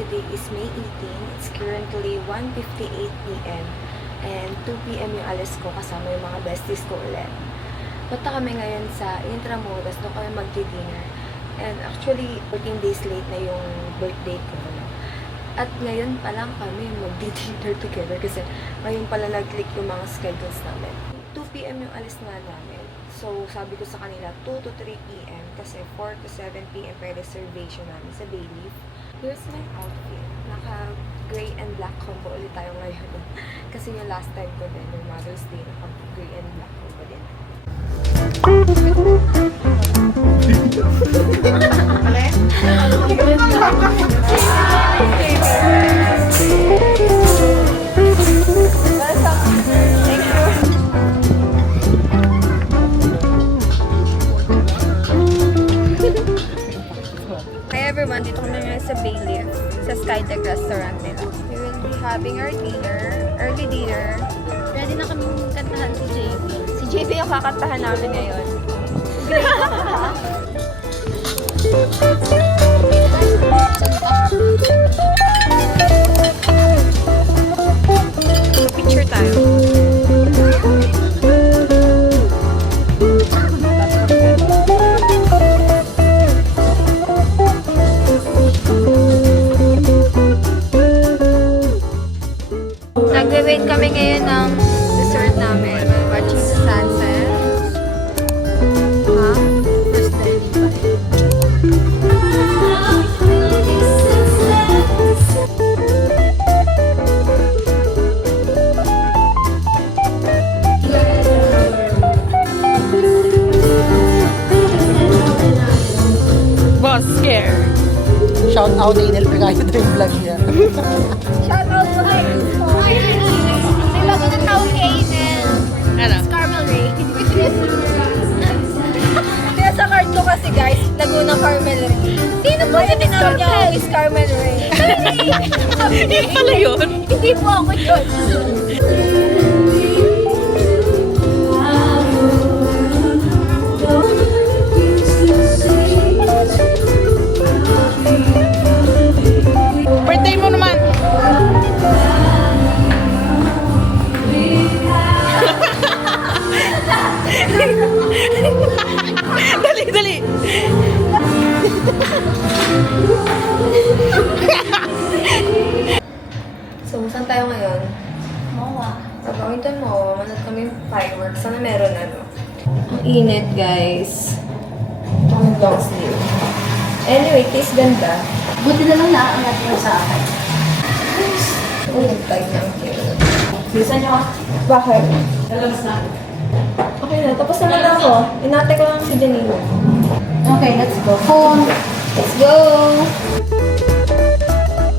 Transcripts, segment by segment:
today is May 18. It's currently 1:58 p.m. And 2 p.m. yung alis ko kasama yung mga besties ko ulit. Punta kami ngayon sa Intramuros, doon kami magdi-dinner. And actually, 14 days late na yung birthday ko. No? At ngayon pa lang kami magdi-dinner together kasi ngayon pala nag-click yung mga schedules namin. 2 p.m. yung alis nga namin. So, sabi ko sa kanila, 2 to 3 p.m. kasi 4 to 7 p.m. may reservation namin sa Bayleaf. Here's my outfit. Naka-gray and black combo ulit tayo ngayon. Kasi yung last time ko din, yung Mother's Day, naka-gray and black combo din. Hi everyone, dito kami ngayon sa Bayleaf, sa Skydeck restaurant nila. We will be having our dinner, early dinner. Ready na kami kantahan si JB. Si JB yung kakantahan namin ngayon. Picture tayo. Nagwe-wait kami ngayon ng dessert namin. We're watching the sunset. Ha? First time pa rin. Boss, scare. Shout out to Inel Pegayo ito yung vlog niya. Shoutout to Irish Boy. Nilagay ng tawag kay Ainel. Ano? Caramel Ray. Kaya sa card ko kasi guys, Laguna Carmel Ray. Sino po si Tinawag niya ako is Carmel Ray. Yun pala yun. Hindi po ako yun. Birthday mo naman. Dali, dali. So, saan tayo ngayon? Mowa. Papawitan mo, manood kami yung fireworks. Sana meron ano. Ang init, guys. Ang long sleeve. Anyway, taste ganda. Buti na lang naaangat mo sa akin. Tag ng cute. Bisa niyo ako. Bakit? Okay na, tapos naman ako. Inate ko lang si Janine. Okay, let's go. Phone. Let's go!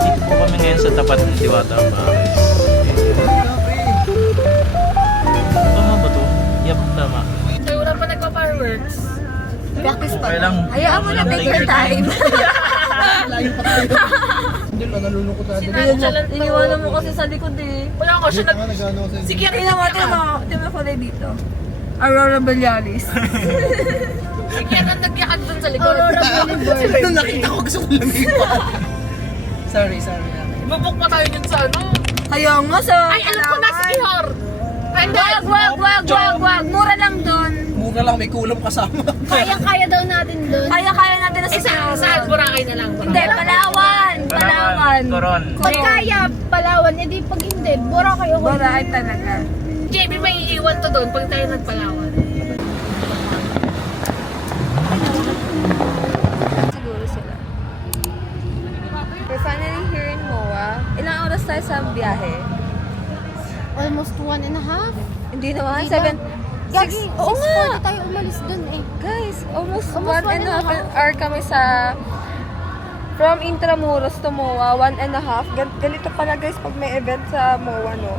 Dito po kami ngayon sa tapat ng Diwata, Paris. Tama ba to? Yup, tama. Ay, wala pa nagpa-fireworks. Practice pa. Okay lang. Hayaan mo na, take your time. Layo pa tayo. Hindi lang, nalulungkot na din. Iniwanan mo kasi sa likod eh. Wala ko siya Nagano ko sa Sige, tingnan mo, tingnan mo kulay dito. Aurora Borealis. Sige, nagyakad dun sa likod. Aurora Boulevard. Nung nakita ko, gusto ko lumipat. Sorry. Bubuk pa tayo yun sa ano? Kaya nga sa... Ay, alam ko na, Skihor! Wag. Mura lang dun. Mura lang, may kulam kasama. Kaya daw natin doon. Kaya natin na Saan? Boracay na lang. Hindi, Palawan. Coron. Pag kaya, Palawan, edi pag hindi, bura kayo ko. Boracay talaga. JB, may iiwan to doon pag tayo nagpalawan. Siguro sila. We're finally here in MOA. Ilang oras tayo sa biyahe? Almost 1.5. Hindi naman. Hindi 7... na. Gagi, Oo nga. 6:40 tayo umalis doon eh. Guys, almost Almost 1.5 hour kami sa... From Intramuros to MOA, 1.5. Ganito pala guys pag may event sa MOA, no?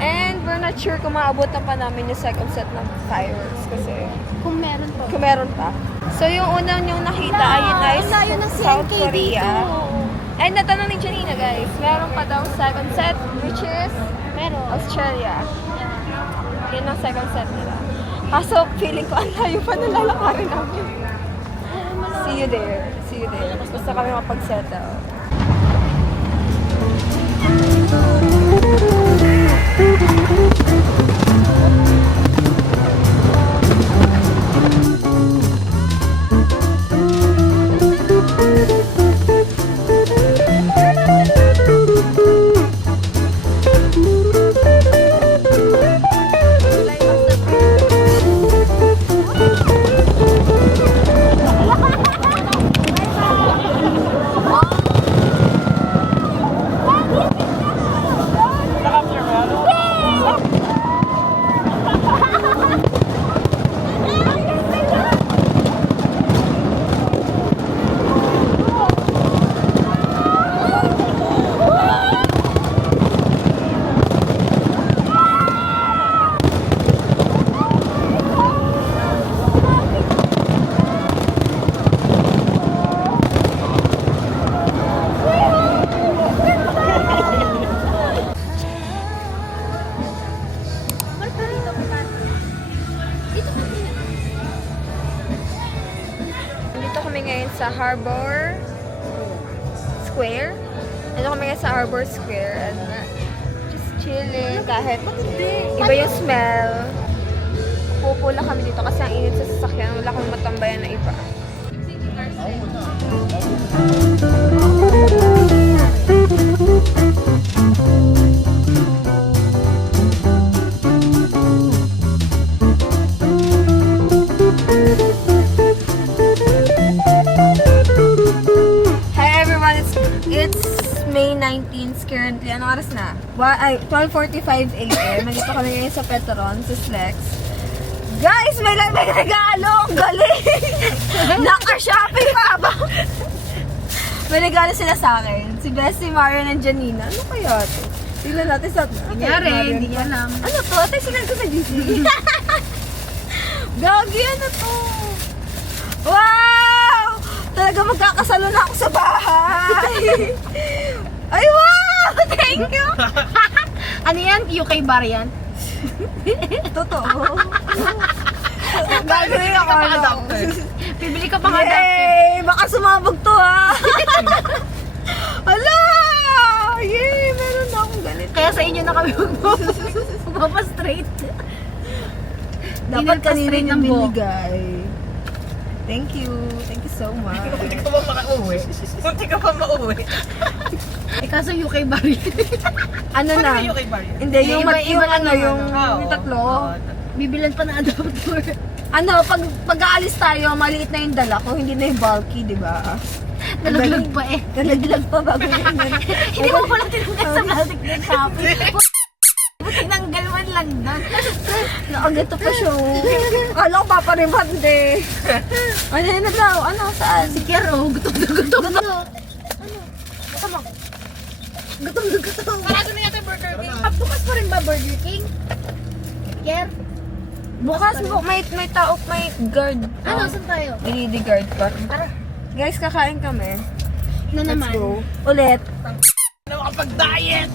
And we're not sure kung maabot na pa namin yung second set ng fireworks kasi Kung meron pa. kung meron pa. So yung unang yung nakita ay Ang layo ng South CNK Korea. dito. And natanong ni Janina guys, meron pa daw second set which is Meron. Australia. Yun ang second set nila. Kaso feeling ko ang layo pa nalalakarin namin. See you there. Basta kami mapag-settle. Dito kami ngayon sa Harbor Square. Dito kami ngayon sa Harbor Square. And just chilling kahit iba yung smell. Pupula kami dito kasi ang init sa sasakyan. Wala kang matambayan na iba. Hi everyone, it's May 19th currently. Anong oras na? 12:45 a.m. Nandito kami ngayon sa Petron, sa Slex. Guys, may regalo! Ang galing! Naka-shopping pa ba? May regalo sila sa akin. Si Bessie, Marian, and Janina. Ano kaya ito? Tingnan natin sa... Nangyari, hindi niya alam. Ano to? Ate, sinan ko sa GC. Gagi, ano to? Wow! Talaga magkakasalo na ako sa bahay. Ay, wow! Thank you! Ano yan? UK bar yan? Totoo. Gagawin ako. Bibili ka pa nga adapter. Yay! Baka sumabog to, ha? Hala! Yay! Meron na akong ganito. Kaya sa inyo na kami magpapastraight. Dapat kanina Straight yung ng buhok. binigay. Thank you. Thank you so much. Munti ka pa makauwi. Munti ka pa mauwi. Eh kaso UK bar yan. Ano na? Ano yung kay Barry? Hindi, yung, Iba-iba yung ano, lang yung Oo. tatlo. Bibilan pa ng adapter. Ano, pag aalis tayo, maliit na yung dala ko, hindi na yung bulky, di ba? Nalaglag pa eh. Nalaglag pa bago yun. Hindi mo pala tinanggal sa plastic na shopping. Tinanggal man lang doon. Nakagito pa siya. Akala ko paparimad eh. Ano yun na daw? Ano? Saan? Si Kero, gutom na gutom. Ano? Ano? Gutom na gutom. Sarado na yata Burger King. Bukas pa rin ba Burger King? Ker? Bukas mo, may tao, may guard. Ano? Saan tayo? May guard pa. Tara. Guys, kakain kami. Na Let's naman. go. Ulit. Ano kapag diet?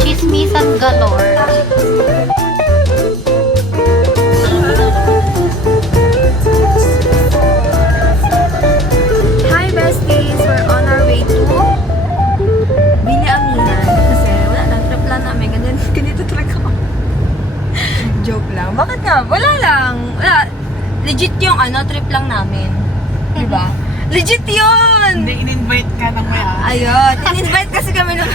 Chismisan galore. Hi besties! We're on our way to Bilianginan. Kasi wala lang, trip lang namin. Ganito talaga ako. Joke lang. Bakit nga? Wala lang. Wala. Legit yung trip lang namin. Diba? Legit yun! Hindi, in-invite ka ng may Ayun. In-invite kasi kami ng...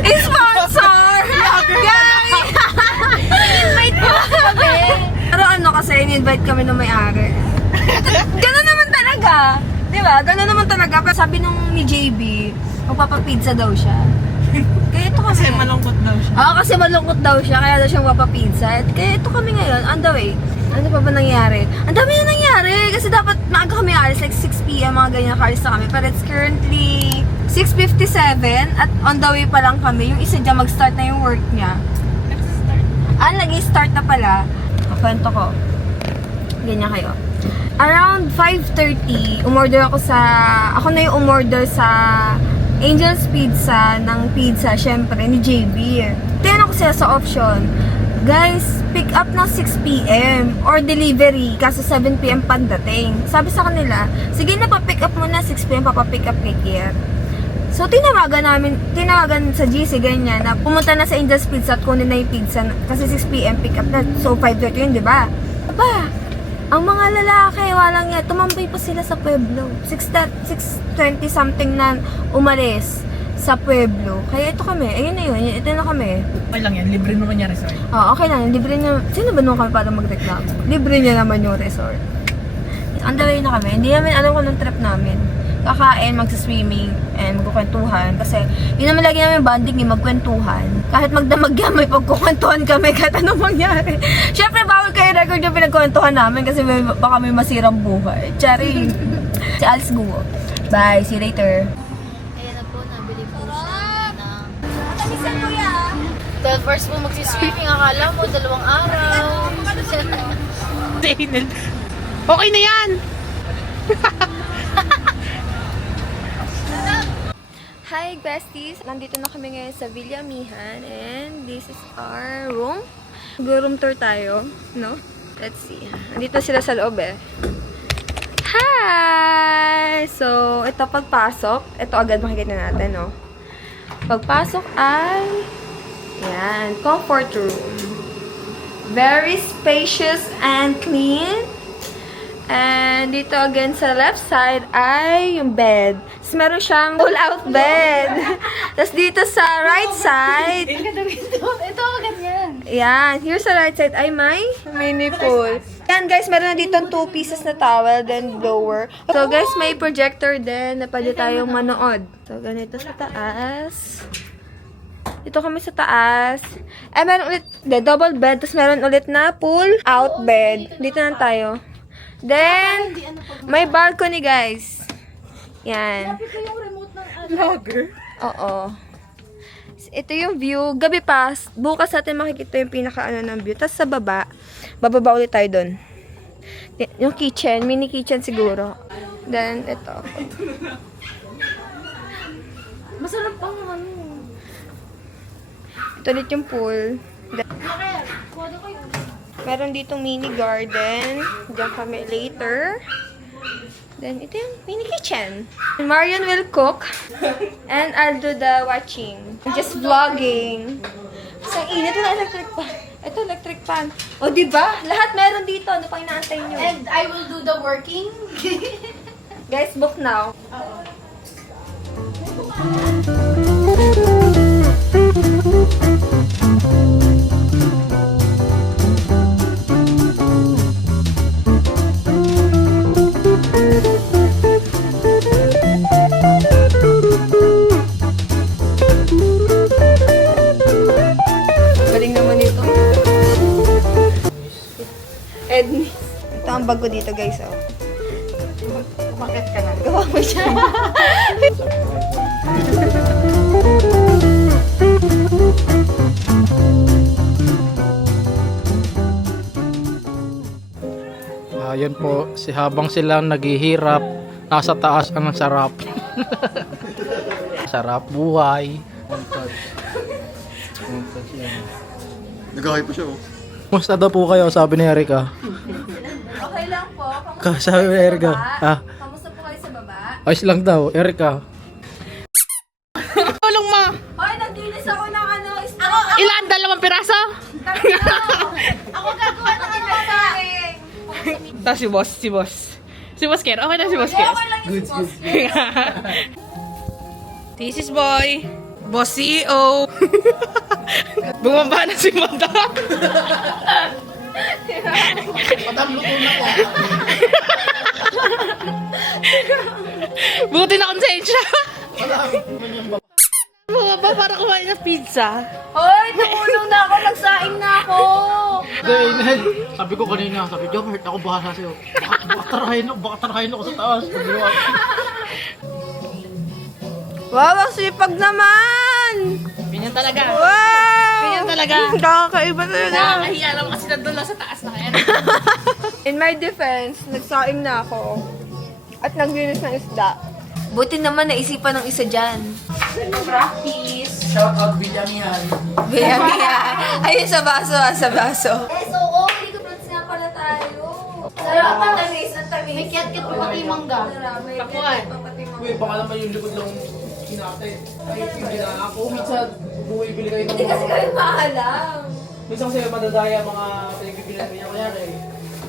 Sponsor! Guys! In-invite ko kami. Pero kasi in-invite kami ng may-ari. Ganun naman talaga. Diba? Ganun naman talaga. Pero sabi nung ni JB, magpapapizza daw siya. Kaya ito kami. Kasi malungkot daw siya. Kasi malungkot daw siya. Kaya daw siya magpapapizza. At kaya ito kami ngayon, on the way. Ano pa ba nangyari? Ang dami na nangyari. Kasi dapat maaga kami alis, like 6 p.m. mga ganyan nakalis na kami. But it's currently 6:57 at on the way pa lang kami. Yung isa dyan, mag-start na yung work niya. Nag-start na pala. Kwento ko. Ganyan kayo. Around 5:30, umorder ako na yung umorder sa Angel's Pizza ng pizza, syempre, ni JB. Tinanong ko sila sa option, guys, pick up ng 6 p.m. or delivery, kaso 7 p.m. pagdating. Sabi sa kanila, sige na pa-pick up muna, 6 p.m. papapick up kay Kier. So, tinawagan sa GC, ganyan, na pumunta na sa Angel's Pizza at kunin na yung pizza, kasi 6 p.m. pick up na, so 5:30 yun, di ba? Aba, ang mga lalaki, walang yan, tumambay pa sila sa Pueblo. 6:20 something na umalis sa Pueblo. Kaya ito kami, ayun na yun, ito na kami. Okay lang yan, libre naman yung resort. Okay lang, libre niya, sino ba naman kami para magreklamo? Libre niya naman yung resort. On the way na kami, hindi namin alam kung anong trip namin. Kakain, magsiswimming, and magkukwentuhan. Kasi, yun naman lagi namin bonding, magkwentuhan. Kahit magdamagyan, may pagkukwentuhan kami kahit anong mangyari. Siyempre, bawal kayo record yung pinagkwentuhan namin kasi baka may masirang buhay. Charing. Si Alice Guo. Bye, see you later. Ayan na po, nabili po siya ng... Matamisan ko yan. 12 hours po magsiswimming, akala mo, 2 araw. Okay na yan! Hi besties! Nandito na kami ngayon sa Villa Mihan and this is our room. Room tour tayo, no? Let's see. Nandito sila sa loob eh. Hi! So, ito pagpasok. Ito agad makikita natin, no? Pagpasok ay yan, comfort room. Very spacious and clean. And dito again sa left side ay yung bed. Tapos meron siyang pull-out bed. Tapos dito sa right side, Ito, ganyan. yan, here sa right side ay may mini pool. Yan guys, meron na dito 2 pieces na towel, then blower. So guys, may projector din na pwede tayong manood. So ganito sa taas. Dito kami sa taas. Eh, meron ulit, double bed. Tapos meron ulit na pull-out bed. Dito na tayo. Then, may balcony, guys. Yan. Vlogger? Oo. Ito yung view. Gabi pa. Bukas natin makikita yung pinaka-ano ng view. Tapos sa baba, bababa ulit tayo dun. Yung kitchen. Mini kitchen siguro. Then, ito. Masarap pang ano. Ito ulit yung pool. Then, meron ditong mini garden. Diyan kami later. Then, ito yung mini kitchen. Marian will cook. And I'll do the watching. Just vlogging. Isang init na electric pan. Ito, electric pan. O, diba? Lahat meron dito. Ano pa inaantay nyo? And I will do the working. Guys, book now. Galing naman ito. Ednis. Ito ang bago dito, guys. Oh. Umakit ka na. Gawa mo siya. Ayun po, habang sila naghihirap, nasa taas ang sarap. Sarap buhay. Nag-hype po siya, oh. Kumusta daw po kayo, sabi ni Erika. Okay lang po. Kamusta Sabi po ni kayo sa Erika. baba? Ah, Kamusta po kayo sa baba? ayos lang daw, Erika. Tulong mo! Hoy, naglinis ako ng ano, Ilan? 2 piraso? Ako gagawa ng ano sa akin. Tapos si boss. Si boss Ker. Okay na si boss Ker. Okay lang yung boss. This is boy. Boss CEO. Bumaba na si Madam. Madam, luto na po. Buti na konsensya. Bumaba para kumain ng pizza. Hoy, tumulong na ako. Nagsaing na ako. Sabi ko kanina, sabi ko, hurt ako bahala sa'yo. Baka tarahin ako sa taas. Wow, ang sipag naman. Ganyan talaga. Wow. Ganyan talaga. Kakaiba talaga. Nakakahiya naman kasi nandun lang sa taas na kaya. In my defense, nagsaing na ako. At naglinis ng isda. Buti naman naisipan ng isa dyan. Practice. Shout out Villamihan. Biyamiya. Ayun sa baso, sa baso. SOO, hindi ko nga pala tayo. Sarap ang tamis, ang tamis. May kiyat-kiyat pa pati mangga. Takuan. Uy, baka naman yung likod lang kinate. Ay, yung ginaan ako. Minsan, bumibili kayo ng Hindi kasi kami maalam. Minsan kasi madadaya mga pinagbibilan niya. Kaya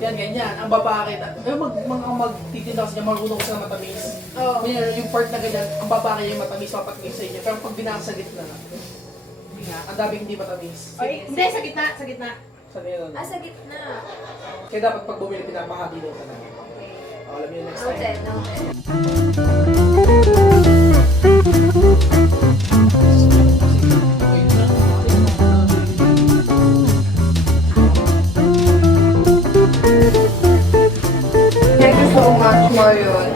yan, ganyan. Ang babakit. Magtitinda kasi niya, marunong ko sila matamis. Oo. Yung part na ganyan, ang babakit yung matamis, papatingin sa inyo. Pero pag binasa gitna na, hindi nga, ang daming hindi matamis. Ay, hindi, sa gitna, sa gitna. Sa nila. Ah, sa gitna. Kaya dapat pag bumili, pinapahagi daw talaga. Alam niyo next time. Noted, noted. Thank you so much, Marion.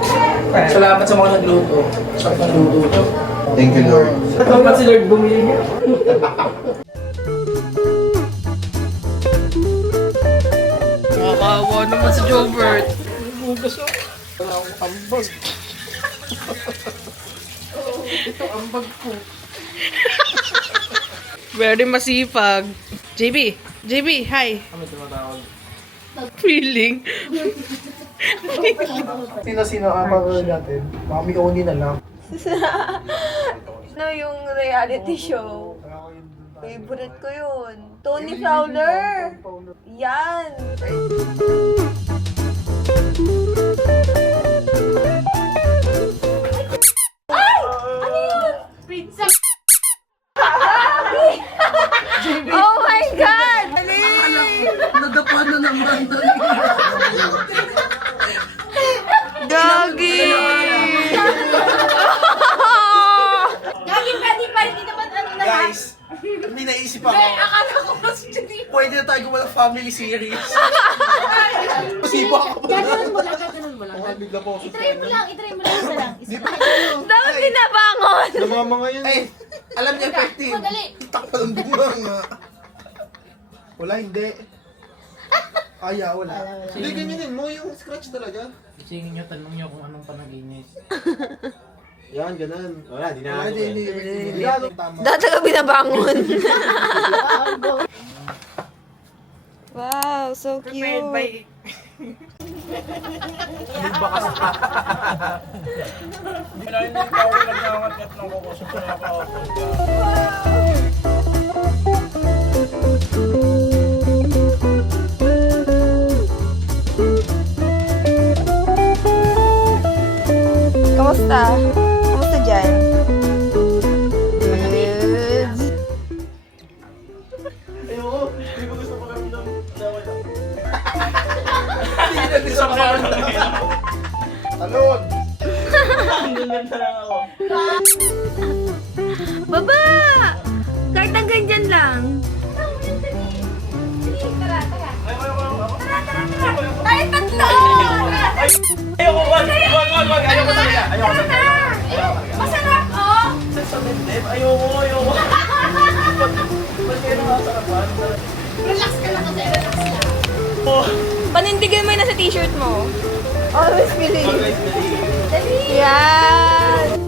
Salamat sa mga nagluto. Sa nagluto nyo. Thank you, Lord. Salamat si Lord bumili niya. Nakakawa naman si Jobert. Bugas ako. Wala akong ambag. Ito ambag ko. Very masipag. JB, hi. Ano tumatawag? Feeling. Sino-sino ang mga natin? Baka may kauni na lang. Ano yung reality show? Favorite ko yun. Tony Fowler. Yan. Pizza. Oh my God! Nadapa na naman. Gagi! Gagi, pwede pa, hindi naman ano na. Guys, may naisip ako. Akala ko mas dyan. Pwede na tayo gumawa ng family series. Pasibo ako. Gaganon mo lang, gaganon mo lang. Bigla po ako. I-try mo lang, isa lang. Di ba? Dapat binabangon! Namamanga yan. Ay, alam niya effective. Madali. Takpa ng bunga. Wala, hindi. Wala. Hindi, ganyanin mo yung scratch talaga. Singin niyo, tanong niyo kung anong panaginip. Yan, ganun. Wala, di na Wala, ako. hindi. Tama. Dati ka binabangon. Wow, so Prepared by... Kamusta? Kamusta dyan? Good. Ayoko, hindi ko gusto pakiramdam. Hindi na gusto pakiramdam. Talon! Baba! Kahit hanggang dyan lang. Tayo tatlo! Ayoko, wag! Ayoko talaga. Ayoko talaga. Masarap, oh! Sa dibdib, ayoko. Ba't kayo nakasarapan? Relax ka lang kasi, relax lang. Panindigan mo yung nasa t-shirt mo. Always believe. Guys, mali. Yan!